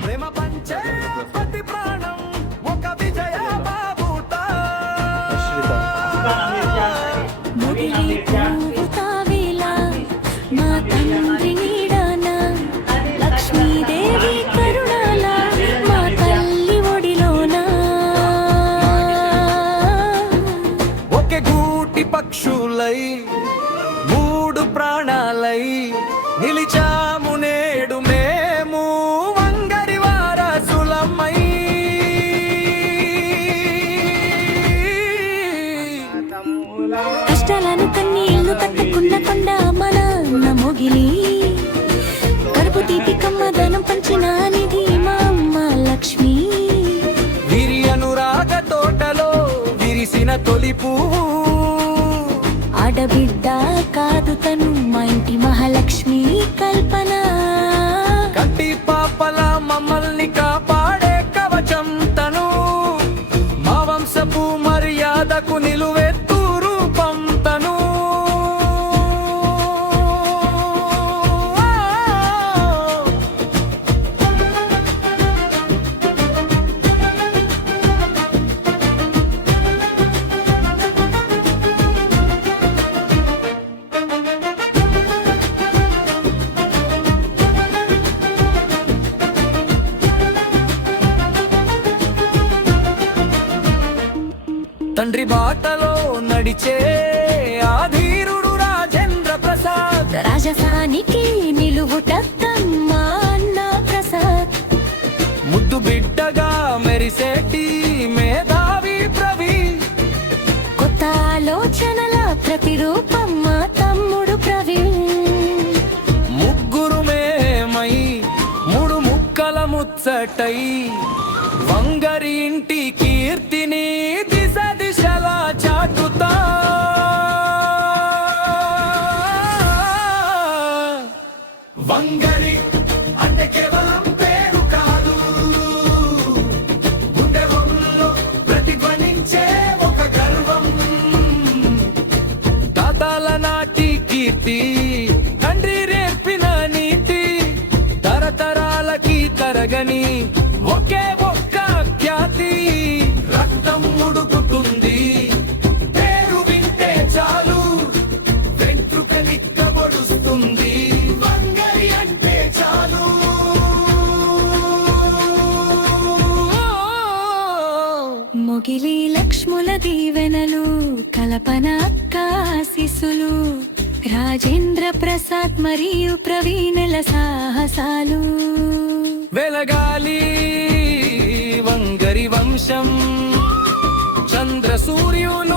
ప్రేమ పంచే ప్రతి ప్రాణం ఒక విజయ బాబుట మా తండ్రి నీడాన లక్ష్మీదేవి కరుణాల మా తల్లి ఒడిలోన ఒకే గూటి పక్షులై మూడు ప్రాణాలై నిలిచాము నేడు మేము వంగరి వారసులమై కష్టాలను కన్నీళ్లు కట్టుకున్న కొండ మన మొగిలి కరుపు తీపి కమ్మదనం పంచిన నిధి మా అమ్మ లక్ష్మి విరి అనురాగ తోటలో విరిసిన తొలి పువ్వు ఆడబిడ్డ కాదు తను మా ఇంటి మహాలక్ష్మి కల్పన కంటి పాపల మమ్మల్ని కాపాడే కవచం తను మా వంశపు మర్యాదకు నిలువెత్తు రూపం తను తండ్రి బాటలో నడిచే ఆధీరుడు రాజేంద్ర ప్రసాద్ రాజసానికి నిలువుటత్తమ్మ అన్న ప్రసాద్ ముద్దు బిడ్డగా మెరిసేటి మేధావి ప్రవీణ్ కొత్త ఆలోచనల ప్రతిరూపం మా తమ్ముడు ప్రవీణ్ ముగ్గురు మేమై మూడు ముక్కల ముచ్చటై వంగరి ఇంటి కీర్తిని దిశ దిశలా చాటుతా వంగరి అంటే కేవలం పేరు కాదు గుండెలో ప్రతిధ్వనించే ఒక గర్వం తాతాల నాటి కీర్తి తండ్రి రేపిన నీతి తరతరాలకి తరగని ఒకే ఒక్క ఖ్యాతి రక్తం ఉడుకుతుంది పేరు వింటే చాలు వెంట్రుకలిక్కబడుస్తుంది వంగరి అంటే చాలు మొగిలి లక్ష్ముల దీవెనలు కల్పన అక్క ఆశీస్సులు రాజేంద్ర ప్రసాద్ మరియు ప్రవీణుల సాహసాలు వెలగాలి వంగరి వంశం చంద్ర సూర్యులు